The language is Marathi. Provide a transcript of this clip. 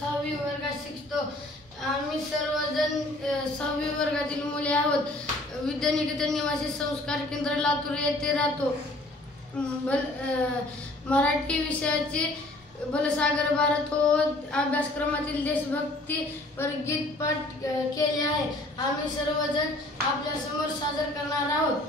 6वी वर्गात शिकतो। आम्ही सर्वजण 6वी वर्गातील मुले आहोत। विद्यानिकेतन निवासी संस्कार केंद्र लातूर येथे राहतो। मराठी विषयाचे बलसागर भारत हो अभ्यासक्रमातील देशभक्ती वर गीत पाठ केले आहे। आम्ही सर्वजण आपल्या समोर सादर करणार आहोत।